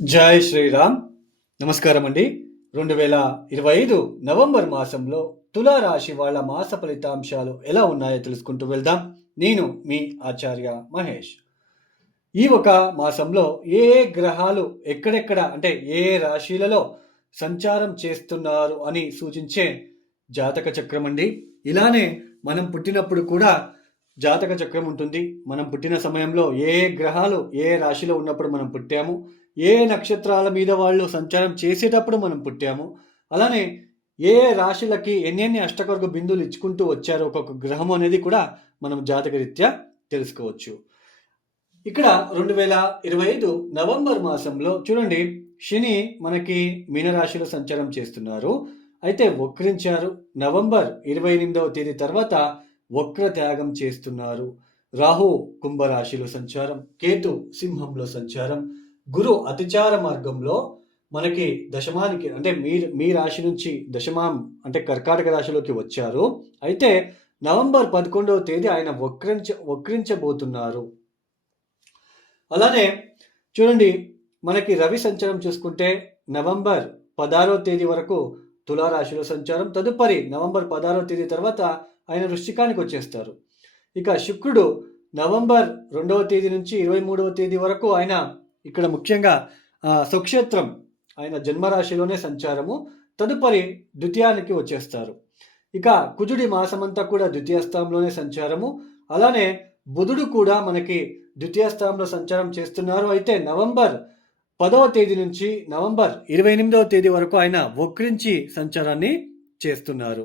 జై శ్రీరామ్. నమస్కారం అండి రెండు వేల ఇరవై ఐదు నవంబర్ మాసంలో తులారాశి వాళ్ళ మాస ఫలితాంశాలు ఎలా ఉన్నాయో తెలుసుకుంటూ వెళ్దాం. నేను మీ ఆచార్య మహేష్. ఈ ఒక మాసంలో ఏ గ్రహాలు ఎక్కడెక్కడ అంటే ఏ రాశిలలో సంచారం చేస్తున్నారు అని సూచించే జాతక చక్రం అండి ఇలానే మనం పుట్టినప్పుడు కూడా జాతక చక్రం ఉంటుంది. మనం పుట్టిన సమయంలో ఏ గ్రహాలు ఏ రాశిలో ఉన్నప్పుడు మనం పుట్టాము. ఏ నక్షత్రాల మీద వాళ్ళు సంచారం చేసేటప్పుడు మనం పుట్టాము అలానే ఏ రాశులకి ఎన్నెన్ని అష్టకర్గ బిందువులు ఇచ్చుకుంటూ వచ్చారో ఒక్కొక్క గ్రహం అనేది కూడా మనం జాతకరీత్యా తెలుసుకోవచ్చు. ఇక్కడ రెండు వేల ఇరవై ఐదు నవంబర్ మాసంలో చూడండి శని మనకి మీనరాశిలో సంచారం చేస్తున్నారు. అయితే వక్రించారు. నవంబర్ ఇరవై ఎనిమిదవ తేదీ తర్వాత వక్ర త్యాగం చేస్తున్నారు. రాహు కుంభరాశిలో సంచారం కేతు సింహంలో సంచారం గురు అతిచార మార్గంలో మనకి దశమానికి అంటే మీ మీ రాశి నుంచి దశమాం అంటే కర్కాటక రాశిలోకి వచ్చారు. అయితే నవంబర్ పదకొండవ తేదీ ఆయన వక్రించ వక్రించబోతున్నారు. అలానే చూడండి మనకి రవి సంచారం చూసుకుంటే నవంబర్ పదహారవ తేదీ వరకు తులారాశిలో సంచారం. తదుపరి నవంబర్ పదహారవ తేదీ తర్వాత ఆయన వృశ్చికానికి వచ్చేస్తారు. ఇక శుక్రుడు నవంబర్ రెండవ తేదీ నుంచి ఇరవై మూడవ తేదీ వరకు ఆయన ఇక్కడ ముఖ్యంగా సుక్షేత్రం ఆయన జన్మరాశిలోనే సంచారము తదుపరి ద్వితీయానికి వచ్చేస్తారు. ఇక కుజుడి మాసమంతా కూడా ద్వితీయ స్థానంలోనే సంచారము అలానే బుధుడు కూడా మనకి ద్వితీయ స్థానంలో సంచారం చేస్తున్నారు. అయితే నవంబర్ పదవ తేదీ నుంచి నవంబర్ ఇరవై ఎనిమిదవ తేదీ వరకు ఆయన వక్రించి సంచారాన్ని చేస్తున్నారు.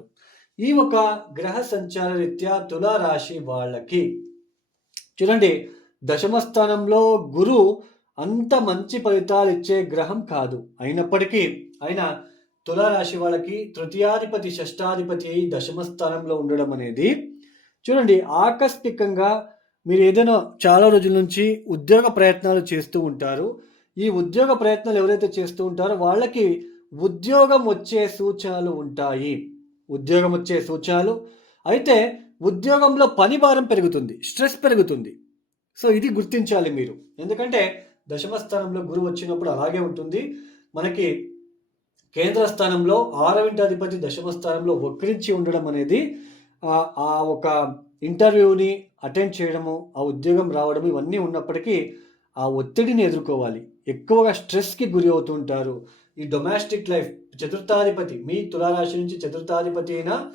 ఈ ఒక గ్రహ సంచార రీత్యా తులారాశి వాళ్ళకి చూడండి దశమ స్థానంలో గురు అంత మంచి ఫలితాలు ఇచ్చే గ్రహం కాదు. అయినప్పటికీ ఆయన తులారాశి వాళ్ళకి తృతీయాధిపతి షష్టాధిపతి అయి దశమ స్థానంలో ఉండడం అనేది చూడండి ఆకస్మికంగా మీరు ఏదైనా చాలా రోజుల నుంచి ఉద్యోగ ప్రయత్నాలు చేస్తూ ఉంటారు. ఈ ఉద్యోగ ప్రయత్నాలు ఎవరైతే చేస్తూ ఉంటారో వాళ్ళకి ఉద్యోగం వచ్చే సూచనలు ఉంటాయి. ఉద్యోగం వచ్చే సూచనలు. అయితే ఉద్యోగంలో పని భారం పెరుగుతుంది స్ట్రెస్ పెరుగుతుంది. సో ఇది గుర్తించాలి మీరు. ఎందుకంటే దశమ స్థానంలో గురువు వచ్చినప్పుడు అలాగే ఉంటుంది. మనకి కేంద్ర స్థానంలో ఆరవింటాధిపతి దశమ స్థానంలో వక్రించి ఉండడం అనేది ఆ- ఆ ఒక ఇంటర్వ్యూని అటెండ్ చేయడము ఆ ఉద్యోగం రావడం ఇవన్నీ ఉన్నప్పటికీ ఆ ఒత్తిడిని ఎదుర్కోవాలి. ఎక్కువగా స్ట్రెస్కి గురి అవుతుంటారు ఈ డొమెస్టిక్ లైఫ్ చతుర్థాధిపతి మీ తులారాశి నుంచి చతుర్థాధిపతి అయిన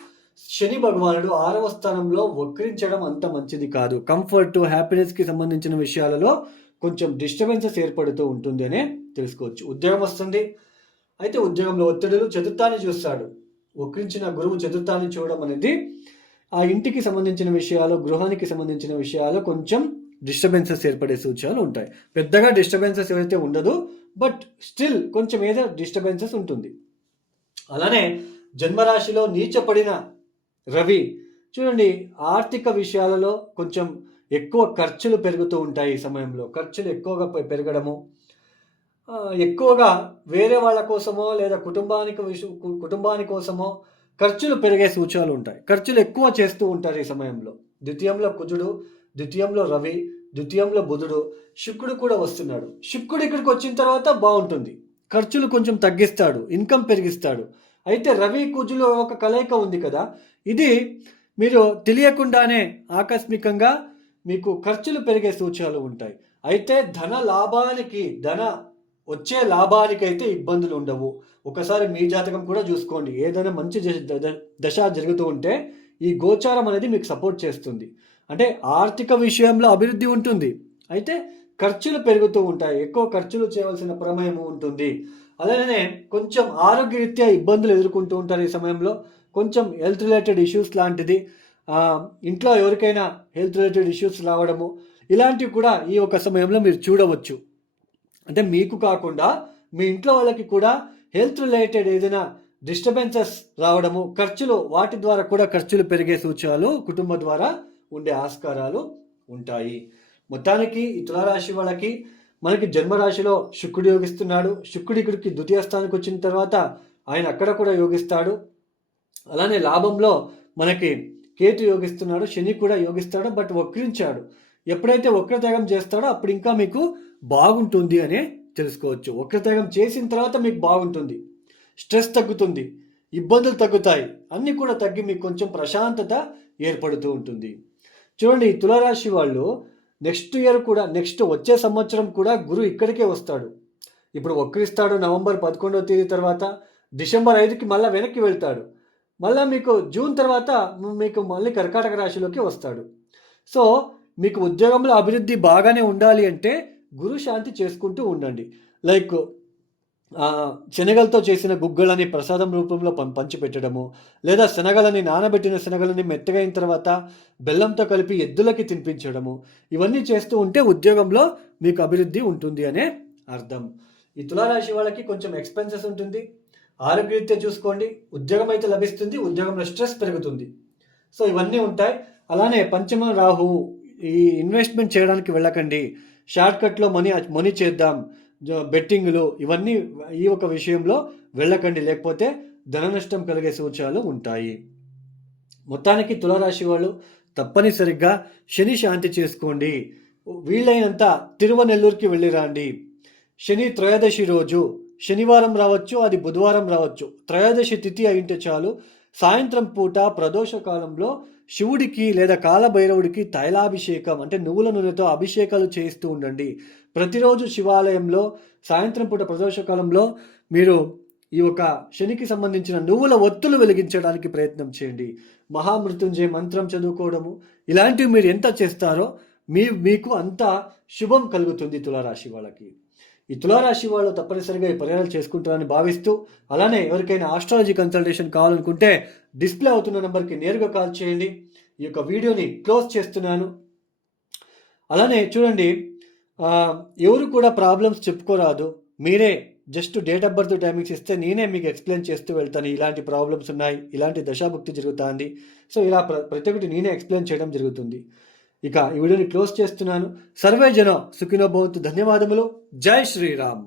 శని భగవానుడు ఆరవ స్థానంలో వక్రించడం అంత మంచిది కాదు. కంఫర్ట్ హ్యాపీనెస్కి సంబంధించిన విషయాలలో కొంచెం డిస్టర్బెన్సెస్ ఏర్పడుతూ ఉంటుంది అనే తెలుసుకోవచ్చు. ఉద్యోగం వస్తుంది. అయితే ఉద్యోగంలో ఒత్తిడులు చతుర్థాన్ని చూస్తాడు. వక్రించిన గురువు చతుర్థాన్ని చూడడం అనేది ఆ ఇంటికి సంబంధించిన విషయాలు గృహానికి సంబంధించిన విషయాలు కొంచెం డిస్టర్బెన్సెస్ ఏర్పడే సూచనలు ఉంటాయి. పెద్దగా డిస్టర్బెన్సెస్ ఏవైతే ఉండదు బట్ స్టిల్ కొంచెం ఏదో డిస్టర్బెన్సెస్ ఉంటుంది. అలానే జన్మరాశిలో నీచపడిన రవి చూడండి ఆర్థిక విషయాలలో కొంచెం ఎక్కువ ఖర్చులు పెరుగుతూ ఉంటాయి ఈ సమయంలో. ఖర్చులు ఎక్కువగా పెరగడము. ఎక్కువగా వేరే వాళ్ళ కోసమో లేదా కుటుంబానికి కుటుంబాని కోసమో ఖర్చులు పెరిగే సూచనలు ఉంటాయి. ఖర్చులు ఎక్కువ చేస్తూ ఉంటారు ఈ సమయంలో. ద్వితీయంలో కుజుడు ద్వితీయంలో రవి ద్వితీయంలో బుధుడు శుక్రుడు కూడా వస్తున్నాడు. శుక్రుడు ఇక్కడికి వచ్చిన తర్వాత బాగుంటుంది. ఖర్చులు కొంచెం తగ్గిస్తాడు ఇన్కమ్ పెరిగిస్తాడు. అయితే రవి కుజులో ఒక కలయిక ఉంది కదా. ఇది మీరు తెలియకుండానే ఆకస్మికంగా మీకు ఖర్చులు పెరిగే సూచనలు ఉంటాయి. అయితే ధన లాభానికి ధన వచ్చే లాభానికి అయితే ఇబ్బందులు ఉండవు. ఒకసారి మీ జాతకం కూడా చూసుకోండి. ఏదైనా మంచి దశ- దశ జరుగుతూ ఉంటే ఈ గోచారం అనేది మీకు సపోర్ట్ చేస్తుంది. అంటే ఆర్థిక విషయంలో అభివృద్ధి ఉంటుంది. అయితే ఖర్చులు పెరుగుతూ ఉంటాయి. ఎక్కువ ఖర్చులు చేయవలసిన ప్రమేయం ఉంటుంది. అలానే కొంచెం ఆరోగ్యరీత్యా ఇబ్బందులు ఎదుర్కొంటూ ఉంటారు ఈ సమయంలో. కొంచెం హెల్త్ రిలేటెడ్ ఇష్యూస్ లాంటిది. ఇంట్లో ఎవరికైనా హెల్త్ రిలేటెడ్ ఇష్యూస్ రావడము ఇలాంటివి కూడా ఈ ఒక సమయంలో మీరు చూడవచ్చు. అంటే మీకు కాకుండా మీ ఇంట్లో వాళ్ళకి కూడా హెల్త్ రిలేటెడ్ ఏదైనా డిస్టర్బెన్సెస్ రావడము ఖర్చులు వాటి ద్వారా కూడా ఖర్చులు పెరిగే సూచనలు కుటుంబం ద్వారా ఉండే ఆస్కారాలు ఉంటాయి. మొత్తానికి ఈ తులారాశి వాళ్ళకి మనకి జన్మరాశిలో శుక్రుడు యోగిస్తున్నాడు. శుక్రుడు ఇక్కడికి ద్వితీయ స్థానానికి వచ్చిన తర్వాత ఆయన అక్కడ కూడా యోగిస్తాడు. అలానే లాభంలో మనకి కేతు యోగిస్తున్నాడు శని కూడా యోగిస్తాడు బట్ వక్రించాడు. ఎప్పుడైతే వక్రత్యాగం చేస్తాడో అప్పుడు ఇంకా మీకు బాగుంటుంది అనే తెలుసుకోవచ్చు. వక్రత్యాగం చేసిన తర్వాత మీకు బాగుంటుంది. స్ట్రెస్ తగ్గుతుంది ఇబ్బందులు తగ్గుతాయి అన్నీ కూడా తగ్గి మీకు కొంచెం ప్రశాంతత ఏర్పడుతూ ఉంటుంది. చూడండి ఈ తులారాశి వాళ్ళు నెక్స్ట్ ఇయర్ కూడా నెక్స్ట్ వచ్చే సంవత్సరం కూడా గురు ఇక్కడికే వస్తాడు. ఇప్పుడు వక్రిస్తాడు నవంబర్ పదకొండవ తేదీ తర్వాత డిసెంబర్ ఐదుకి మళ్ళీ వెనక్కి వెళ్తాడు. మళ్ళీ మీకు జూన్ తర్వాత మీకు మళ్ళీ కర్కాటక రాశిలోకి వస్తాడు. సో మీకు ఉద్యోగంలో అభివృద్ధి బాగానే ఉండాలి అంటే గురు శాంతి చేసుకుంటూ ఉండండి. లైక్ శనగలతో చేసిన గుగ్గలని ప్రసాదం రూపంలో పం పంచిపెట్టడము లేదా శనగలని నానబెట్టిన శనగలని మెత్తగైన తర్వాత బెల్లంతో కలిపి ఎద్దులకి తినిపించడము ఇవన్నీ చేస్తూ ఉంటే ఉద్యోగంలో మీకు అభివృద్ధి ఉంటుంది అనే అర్థం. ఈ తులారాశి వాళ్ళకి కొంచెం ఎక్స్పెన్సెస్ ఉంటుంది. ఆరోగ్యరీత్యా చూసుకోండి ఉద్యోగం అయితే లభిస్తుంది ఉద్యోగంలో స్ట్రెస్ పెరుగుతుంది. సో ఇవన్నీ ఉంటాయి. అలానే పంచమ రాహు ఈ ఇన్వెస్ట్మెంట్ చేయడానికి వెళ్ళకండి. షార్ట్ కట్లో మనీ మనీ చేద్దాం బెట్టింగ్లు ఇవన్నీ ఈ ఒక విషయంలో వెళ్ళకండి. లేకపోతే ధన నష్టం కలిగే సూచనలు ఉంటాయి. మొత్తానికి తులారాశి వాళ్ళు తప్పనిసరిగా శని శాంతి చేసుకోండి. వీళ్ళైనంత తిరువనెల్లూరుకి వెళ్ళి రండి. శని త్రయోదశి రోజు శనివారం రావచ్చు అది బుధవారం రావచ్చు. త్రయోదశి తిథి అయింటే చాలు. సాయంత్రం పూట ప్రదోష కాలంలో శివుడికి లేదా కాలభైరవుడికి తైలాభిషేకం అంటే నువ్వుల నూనెతో అభిషేకాలు చేస్తూ ఉండండి. ప్రతిరోజు శివాలయంలో సాయంత్రం పూట ప్రదోష కాలంలో మీరు ఈ యొక్క శనికి సంబంధించిన నువ్వుల ఒత్తులు వెలిగించడానికి ప్రయత్నం చేయండి. మహామృత్యుంజయ మంత్రం చదువుకోవడము ఇలాంటివి మీరు ఎంత చేస్తారో మీ మీకు అంత శుభం కలుగుతుంది తులారాశి వాళ్ళకి. ఈ తులారాశి వాళ్ళు తప్పనిసరిగా ఈ పరిహారాలు చేసుకుంటారని భావిస్తూ అలానే ఎవరికైనా ఆస్ట్రాలజీ కన్సల్టేషన్ కావాలనుకుంటే డిస్ప్లే అవుతున్న నెంబర్కి నేరుగా కాల్ చేయండి. ఈ యొక్క వీడియోని క్లోజ్ చేస్తున్నాను. అలానే చూడండి ఎవరు కూడా ప్రాబ్లమ్స్ చెప్పుకోరాదు. మీరే just date of birth timings ఇస్తే నేనే మీకు ఎక్స్ప్లెయిన్ చేస్తూ వెళ్తాను. ఇలాంటి ప్రాబ్లమ్స్ ఉన్నాయి ఇలాంటి దశాభుక్తి జరుగుతుంది. సో ఇలా ప్ర ప్రతి ఒక్కటి నేనే ఎక్స్ప్లెయిన్ చేయడం జరుగుతుంది. ఇక ఈ వీడియోని క్లోజ్ చేస్తున్నాను. సర్వే జన సుఖినో భవంతు. ధన్యవాదములు. జై శ్రీరామ్.